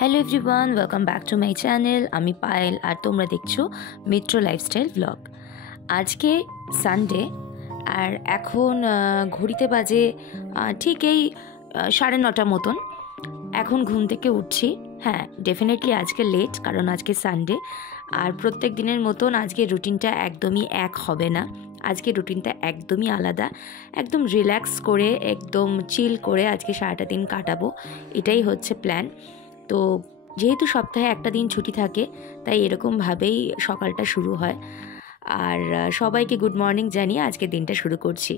Hello everyone, welcome back to my channel. আমি পায়েল আর তোমরা দেখছো মিত্র লাইফস্টাইল ব্লগ। আজকে সানডে আর এখন ঘড়িতে বাজে ঠিক এই 9:30 মতন। এখন ঘুম থেকে উঠছি। হ্যাঁ, ডেফিনেটলি আজকে লেট, কারণ আজকে সানডে। আর প্রত্যেক দিনের মতন আজকে রুটিনটা একদমই এক হবে না। আজকে রুটিনটা একদমই আলাদা, একদম রিল্যাক্স করে, একদম চিল করে আজকে সারাটা দিন কাটাবো, এটাই হচ্ছে প্ল্যান। তো যেহেতু সপ্তাহে একটা দিন ছুটি থাকে, তাই এরকমভাবেই সকালটা শুরু হয়। আর সবাইকে গুড মর্নিং জানিয়ে আজকে দিনটা শুরু করছি।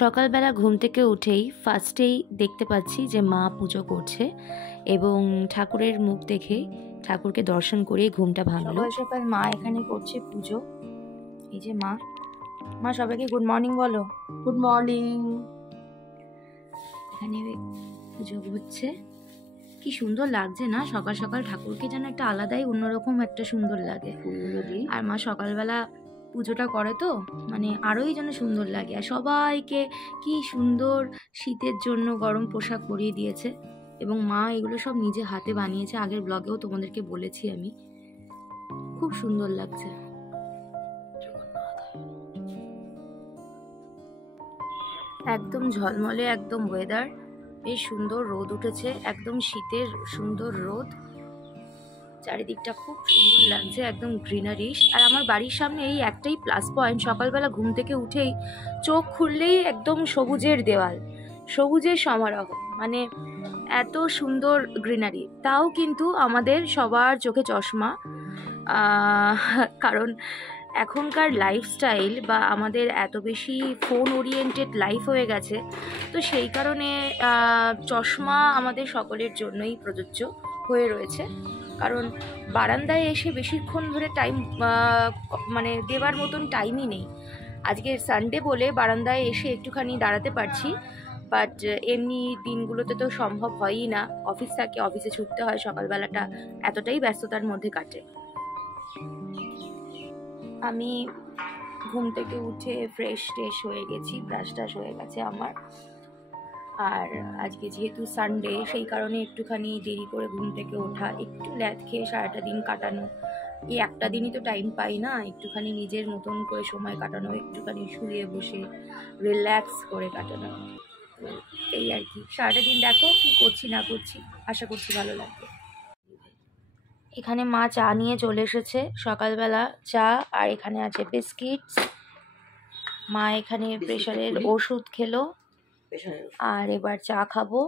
সকালবেলা ঘুম থেকে উঠেই ফার্স্টেই দেখতে পাচ্ছি যে মা পুজো করছে, এবং ঠাকুরের মুখ দেখে, ঠাকুরকে দর্শন করে ঘুমটা ভাঙলো। সকাল সকাল মা এখানে করছে পুজো। এই যে মা সবাইকে গুড মর্নিং বলো। Good morning. এখানে পুজো হচ্ছে, কি সুন্দর লাগছে না সকাল সকাল, ঠাকুরকে যেন একটা আলাদাই অন্যরকম একটা সুন্দর লাগে। আর মা সকালবেলা পুজোটা করে তো মানে আরোই যেন সুন্দর লাগে। আর সবাইকে কি সুন্দর শীতের জন্য গরম পোশাক পরিয়ে দিয়েছে, এবং মা এগুলো সব নিজে হাতে বানিয়েছে। আগের ব্লগেও তোমাদেরকে বলেছি আমি, খুব সুন্দর লাগছে। একদম ঝলমলে একদম ওয়েদার, বেশ সুন্দর রোদ উঠেছে, একদম শীতের সুন্দর রোদ। চারিদিকটা খুব সুন্দর লাগছে, একদম গ্রিনারিশ। আর আমার বাড়ির সামনে এই একটাই প্লাস পয়েন্ট, সকালবেলা ঘুম থেকে উঠেই চোখ খুললেই একদম সবুজের দেওয়াল, সবুজের সমারোহ, মানে এত সুন্দর গ্রিনারি। তাও কিন্তু আমাদের সবার চোখে চশমা, কারণ এখনকার লাইফস্টাইল বা আমাদের এত বেশি ফোন ওরিয়েন্টেড লাইফ হয়ে গেছে, তো সেই কারণে চশমা আমাদের সকলের জন্যই প্রযোজ্য হয়ে রয়েছে। কারণ বারান্দায় এসে বেশিক্ষণ ধরে টাইম মানে দেওয়ার মতন টাইমই নেই। আজকে সানডে বলে বারান্দায় এসে একটুখানি দাঁড়াতে পারছি, বাট এমনি দিনগুলোতে তো সম্ভব হয়ই না। অফিস থাকে, অফিসে ছুটতে হয়, সকালবেলাটা এতটাই ব্যস্ততার মধ্যে কাটে। আমি ঘুম থেকে উঠে ফ্রেশ হয়ে গেছি, ব্রাশ টাশ হয়ে গেছে আমার। আর আজকে যেহেতু সানডে, সেই কারণে একটুখানি দেরি করে ঘুম থেকে ওঠা, একটু ল্যাদ খেয়ে সারাটা দিন কাটানো। এই একটা দিনই তো টাইম পাই না একটুখানি নিজের মতন করে সময় কাটানো, একটুখানি শুয়ে বসে রিল্যাক্স করে কাটানো। এই আর কি, সারাটা দিন দেখো কি করছি না করছি, আশা করছি ভালো লাগবে। এখানে মা চা নিয়ে চলে এসেছে, সকালবেলা চা, আর এখানে আছে বিস্কিটস। মা এখানে প্রেশারের ওষুধ খেলো, আর এবার চা খাবো।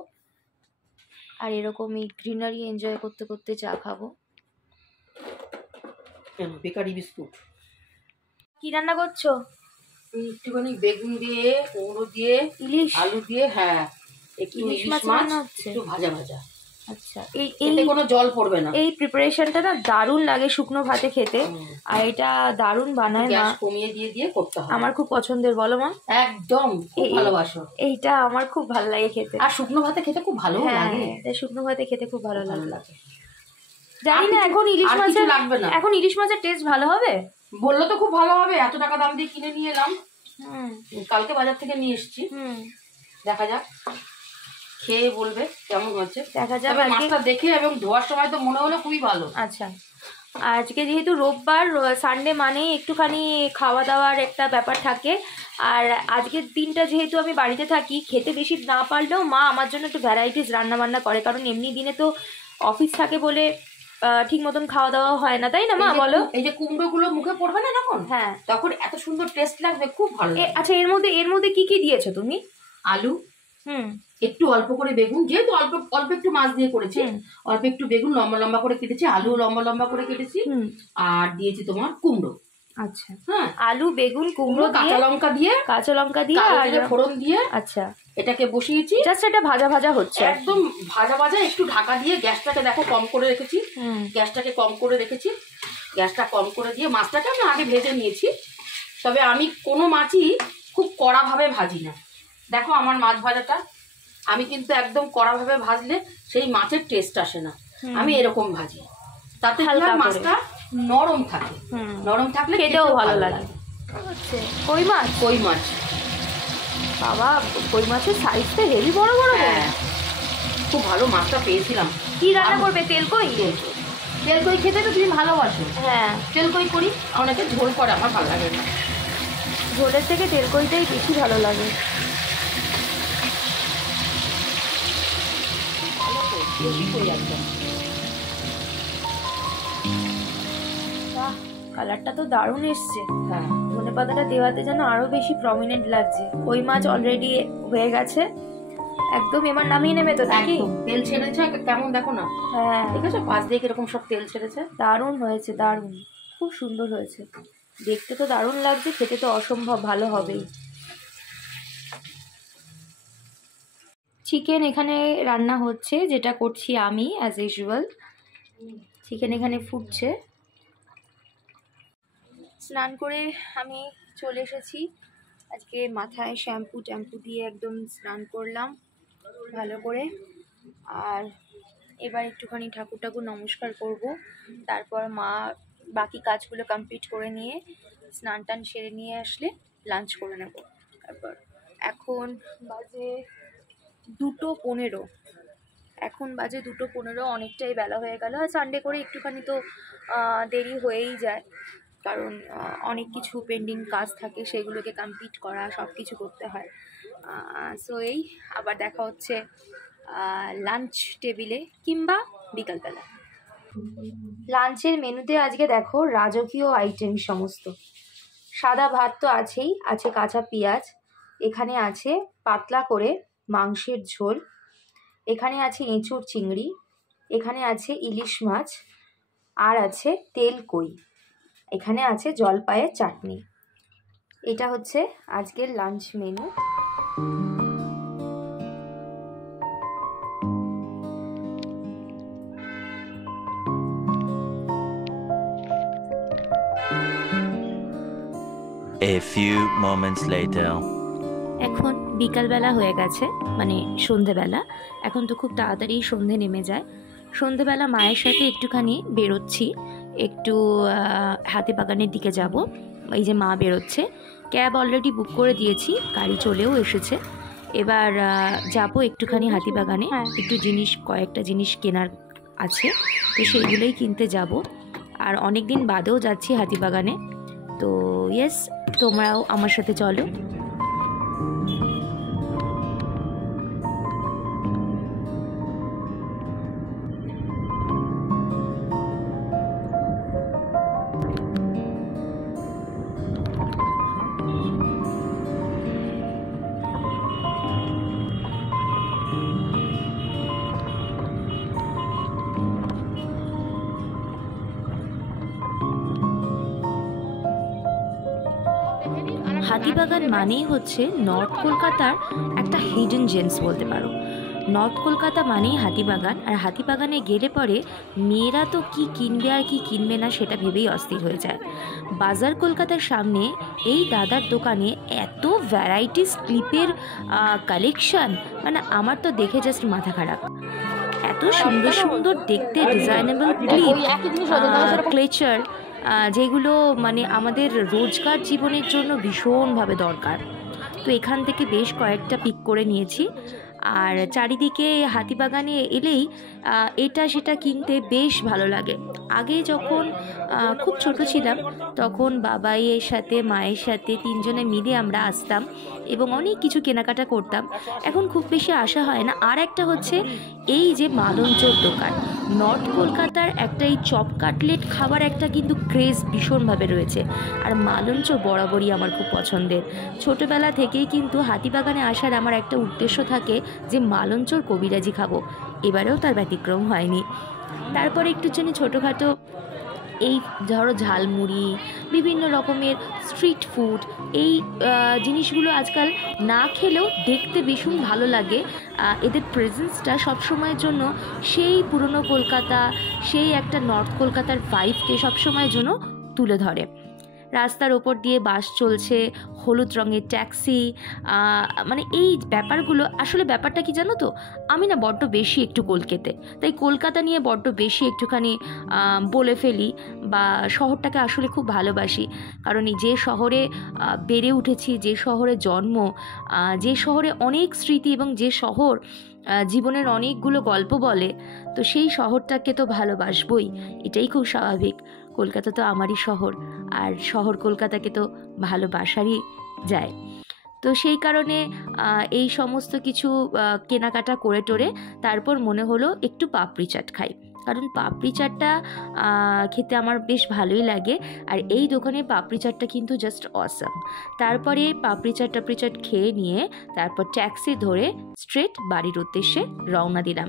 আর এরকমই গ্রিনারি এনজয় করতে করতে চা খাবো। Bakery biscuit. কি রান্না করছো? একটুখানি বেগুন দিয়ে, কুমড়ো দিয়ে, ইলিশ, আলু দিয়ে, হ্যাঁ একটু ইলিশ মাছ হচ্ছে, একটু ভাজা ভাজা। আচ্ছা, এতে কোনো জল পড়বে না। এই প্রিপারেশনটা না দারুণ লাগে শুকনো ভাতে খেতে, আর এটা দারুণ বানায় মা। গ্যাস কমিয়ে দিয়ে দিয়ে করতে হয়। আমার খুব পছন্দের, বলো মা। একদম খুব ভালোবাসো। এইটা আমার খুব ভালো লাগে খেতে, আর শুকনো ভাতে খেতে খুব ভালো লাগে। হ্যাঁ, শুকনো ভাতে খেতে খুব ভালো লাগে। জানি না এখন ইলিশ মাছ লাগবে না, এখন ইলিশ মাছের টেস্ট ভালো হবে। বললো তো খুব ভালো হবে, এত টাকা দাম দিয়ে কিনে নিয়ে এলাম, কালকে বাজার থেকে নিয়ে এসেছি। দেখা যাক, খেয়ে বলবে কেমন হচ্ছে, দেখা যাবে। মাছটা দেখে এবং ধোয়ার সময় তো মনে হলো খুবই ভালো। আচ্ছা, আজকে যেহেতু রোববার, সানডে মানেই একটুখানি খাওয়া দাওয়ার একটা ব্যাপার থাকে। আর আজকের দিনটা যেহেতু আমি বাড়িতে থাকি, খেতে বেশি না পারলেও মা আমার জন্য একটু ভ্যারাইটিস রান্না বান্না করে, কারণ এমনি দিনে তো অফিস থাকে বলে ঠিক মতন খাওয়া দাওয়া হয় না, তাই না মা বলো? এই যে কুমড়ো গুলো মুখে পড়বে না যখন, হ্যাঁ তখন এত সুন্দর টেস্ট লাগবে, খুব ভালো। আচ্ছা, এর মধ্যে কি কি দিয়েছো তুমি? আলু, একটু অল্প করে বেগুন, যেহেতু অল্প অল্প একটু মাছ দিয়ে করেছি, অল্প একটু বেগুন লম্বা লম্বা করে কেটেছি, আলু লম্বা লম্বা করে কেটেছি, আর দিয়েছি তোমার কুমড়ো। আচ্ছা, হ্যাঁ আলু, বেগুন, কুমড়ো, কাঁচা লঙ্কা দিয়ে আর ফোড়ন দিয়ে, আচ্ছা এটাকে বসিয়েছি। জাস্ট এটা ভাজা ভাজা হচ্ছে, একদম ভাজা ভাজা। একটু ঢাকা দিয়ে গ্যাসটাকে দেখো কম করে রেখেছি, গ্যাসটা কম করে দিয়ে মাছটাকে আমি আগে ভেজে নিয়েছি। তবে আমি কোনো মাছই খুব কড়া ভাবে ভাজি না। দেখো আমার মাছ ভাজাটা আমি কিন্তু একদম কড়া ভাবে ভাজলে সেই মাছের টেস্ট আসে না, আমি এরকম ভাজি, তাতে মাছটা নরম থাকে, নরম থাকলে খেতেও ভালো লাগে। কই মাছ, বাবা কই মাছের সাইজটা হেভি বড় বড়। খুব ভালো মাছটা পেয়েছিলাম। কি রান্না করবে? তেলকই? তেলকই খেতে তো তুমি ভালোবাসো। হ্যাঁ, তেলকই করি, অনেকে ঝোল করে, আমার ভালো লাগে না। ঝোলের থেকে তেলকইটাই বেশি ভালো লাগে। কালারটা তো দারুণ এসছে। হ্যাঁ, ধনে পাতাটা দেওয়াতে যেন আরো বেশি প্রমিনেন্ট লাগছে। ওই মাছ অলরেডি হয়ে গেছে একদম, এবার নামিয়ে নেবে তো নাকি? তেল ছেড়েছে কেমন দেখো না। হ্যাঁ, ঠিক আছে, পাশ দিয়ে কিরকম সব তেল ছেড়েছে। দারুণ হয়েছে, দারুণ, খুব সুন্দর হয়েছে। দেখতে তো দারুণ লাগছে, খেতে তো অসম্ভব ভালো হবেই। চিকেন এখানে রান্না হচ্ছে, যেটা করছি আমি অ্যাজ ইউজুয়াল। চিকেন এখানে ফুটছে। স্নান করে আমি চলে এসেছি। আজকে মাথায় শ্যাম্পু ট্যাম্পু দিয়ে একদম স্নান করলাম ভালো করে। আর এবার একটুখানি ঠাকুর নমস্কার করব, তারপর মা বাকি কাজগুলো কমপ্লিট করে নিয়ে স্নান টান সেরে নিয়ে আসলে লাঞ্চ করে নেব। তারপর এখন বাজে 2:15। এখন বাজে 2:15, অনেকটাই বেলা হয়ে গেল। আর সানডে করে একটুখানি তো দেরি হয়েই যায়, কারণ অনেক কিছু পেন্ডিং কাজ থাকে, সেগুলোকে কমপ্লিট করা, সব কিছু করতে হয়। সো এই আবার দেখা হচ্ছে লাঞ্চ টেবিলে কিংবা বিকালবেলা। লাঞ্চের মেনুতে আজকে দেখো রাজকীয় আইটেম সমস্ত। সাদা ভাত তো আছেই, আছে কাঁচা পেঁয়াজ, এখানে আছে পাতলা করে মাংসের ঝোল, এখানে আছে এঁচুড় চিংড়ি, এখানে আছে ইলিশ মাছ, আর আছে তেলকই, এখানে আছে জলপাইয়ের চাটনি। এটা হচ্ছে আজকের lunch menu. A few moments later. এখন বিকালবেলা হয়ে গেছে, মানে সন্ধেবেলা। এখন তো খুব তাড়াতাড়ি সন্ধে নেমে যায়। সন্ধেবেলা মায়ের সাথে একটুখানি বেরোচ্ছি, একটু হাতিবাগানের দিকে যাব। এই যে মা বেরোচ্ছে, ক্যাব অলরেডি বুক করে দিয়েছি, গাড়ি চলেও এসেছে। এবার যাব একটুখানি হাতিবাগানে, একটু কয়েকটা জিনিস কেনার আছে, তো সেইগুলোই কিনতে যাব। আর অনেক দিন বাদেও যাচ্ছি হাতিবাগানে, তো ইয়েস, তোমরাও আমার সাথে চলো। হাতিবাগান মানেই হচ্ছে নর্থ কলকাতার একটা হিডেন জেমস বলতে পারো। নর্থ কলকাতা মানেই হাতিবাগান, আর হাতিবাগানে গেলে পরে মেয়েরা তো কি কিনবে আর কি কিনবে না সেটা ভেবেই অস্থির হয়ে যায়। বাজার কলকাতার সামনে এই দাদার দোকানে এত ভ্যারাইটিস ক্লিপের কালেকশন, মানে আমার তো দেখে জাস্ট মাথা খারাপ। এত সুন্দর সুন্দর দেখতে ডিজাইনেবল ক্লিপ, ক্লেচার, যেগুলো মানে আমাদের রোজকার জীবনের জন্য ভীষণভাবে দরকার। তো এখান থেকে বেশ কয়েকটা পিক করে নিয়েছি। আর চারিদিকে হাতিবাগানে এলেই এটা সেটা কিনতে বেশ ভালো লাগে। আগে যখন খুব ছোট ছিলাম তখন বাবাইয়ের সাথে মায়ের সাথে তিনজনে মিলে আমরা আসতাম এবং অনেক কিছু কেনাকাটা করতাম। এখন খুব বেশি আসা হয় না। আর একটা হচ্ছে এই যে মালঞ্চর দোকান, নর্থ কলকাতার একটা এই চপ কাটলেট খাবার একটা কিন্তু ক্রেজ ভীষণভাবে রয়েছে। আর মালঞ্চর বরাবরই আমার খুব পছন্দের। ছোটোবেলা থেকেই কিন্তু হাতিবাগানে আসার আমার একটা উদ্দেশ্য থাকে যে মালঞ্চর কবিরাজি খাবো, এবারেও তার ব্যতিক্রম হয়নি। তারপরে একটু ছোটোখাটো এই ধরো ঝালমুড়ি, বিভিন্ন রকমের স্ট্রিট ফুড, এই জিনিসগুলো আজকাল না খেলেও দেখতে ভীষণ ভালো লাগে। এদের প্রেজেন্সটা সবসময়ের জন্য সেই পুরনো কলকাতা, সেই একটা নর্থ কলকাতার ভাইবকে সবসময়ের জন্য তুলে ধরে। রাস্তার ওপর দিয়ে বাস চলছে, হলুদ রঙের ট্যাক্সি, মানে এই ব্যাপারগুলো, আসলে ব্যাপারটা কি জানো তো, আমি না বড্ড বেশি একটু কলকাতা, তাই কলকাতা নিয়ে বড্ড বেশি একটুখানি বলে ফেলি, বা শহরটাকে আসলে খুব ভালোবাসি। কারণ এই যে শহরে বেড়ে উঠেছি, যে শহরে জন্ম, যে শহরে অনেক স্মৃতি, এবং যে শহর জীবনের অনেকগুলো গল্প বলে, তো সেই শহরটাকে তো ভালোবাসবই, এটাই খুব স্বাভাবিক। কলকাতা তো আমারই শহর, আর শহর কলকাতাকে তো ভালোবাসারই যায়। তো সেই কারণে এই সমস্ত কিছু কেনাকাটা করে টোরে তারপর মনে হলো একটু পাপড়ি চাট খাই, কারণ পাপড়ি চাটটা খেতে আমার বেশ ভালোই লাগে, আর এই দোকানের পাপড়ি চাটটা কিন্তু জাস্ট অসাম। তারপরে পাপড়ি চাট খেয়ে নিয়ে তারপর ট্যাক্সি ধরে স্ট্রেট বাড়ির উদ্দেশ্যে রওনা দিলাম।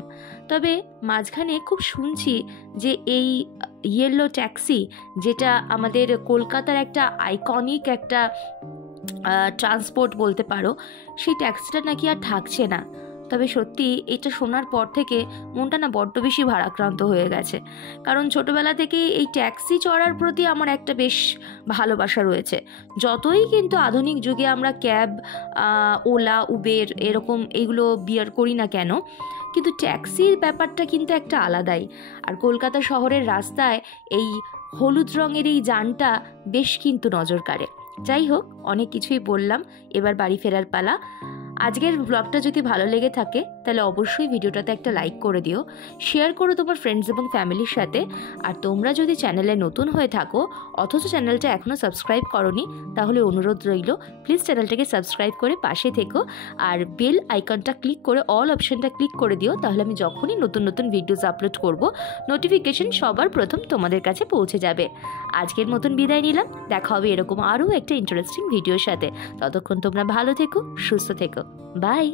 তবে মাঝখানে খুব শুনছি যে এই ইয়েলো ট্যাক্সি, যেটা আমাদের কলকাতার একটা আইকনিক একটা ট্রান্সপোর্ট বলতে পারো, সেই ট্যাক্সিটা নাকি আর থাকছে না। তবে সত্যি এটা শোনার পর থেকে মনটা না বড্ড বেশি ভারাক্রান্ত হয়ে গেছে, কারণ ছোটোবেলা থেকে এই ট্যাক্সি চড়ার প্রতি আমার একটা বেশ ভালোবাসা রয়েছে। যতই কিন্তু আধুনিক যুগে আমরা ক্যাব, ওলা, উবের এরকম এইগুলো বিয়ার করি না কেন, কিন্তু ট্যাক্সির ব্যাপারটা কিন্তু একটা আলাদাই। আর কলকাতা শহরের রাস্তায় এই হলুদ রঙের এই যানটা বেশ কিন্তু নজর কাড়ে। যাই হোক, অনেক কিছুই বললাম, এবার বাড়ি ফেরার পালা। আজকের ব্লগটা যদি ভালো লেগে থাকে তাহলে অবশ্যই ভিডিওটাতে একটা লাইক করে দিও, শেয়ার করো তোমার ফ্রেন্ডস এবং ফ্যামিলির সাথে। আর তোমরা যদি চ্যানেলে নতুন হয়ে থাকো অথচ চ্যানেলটা এখনও সাবস্ক্রাইব করোনি, তাহলে অনুরোধ রইল প্লিজ চ্যানেলটাকে সাবস্ক্রাইব করে পাশে থেকো, আর বেল আইকনটা ক্লিক করে অল অপশানটা ক্লিক করে দিও, তাহলে আমি যখনই নতুন নতুন ভিডিওস আপলোড করব নোটিফিকেশন সবার প্রথম তোমাদের কাছে পৌঁছে যাবে। আজকের মতন বিদায় নিলাম, দেখা হবে এরকম আরও একটা ইন্টারেস্টিং ভিডিওর সাথে। ততক্ষণ তোমরা ভালো থেকো, সুস্থ থেকো, বাই।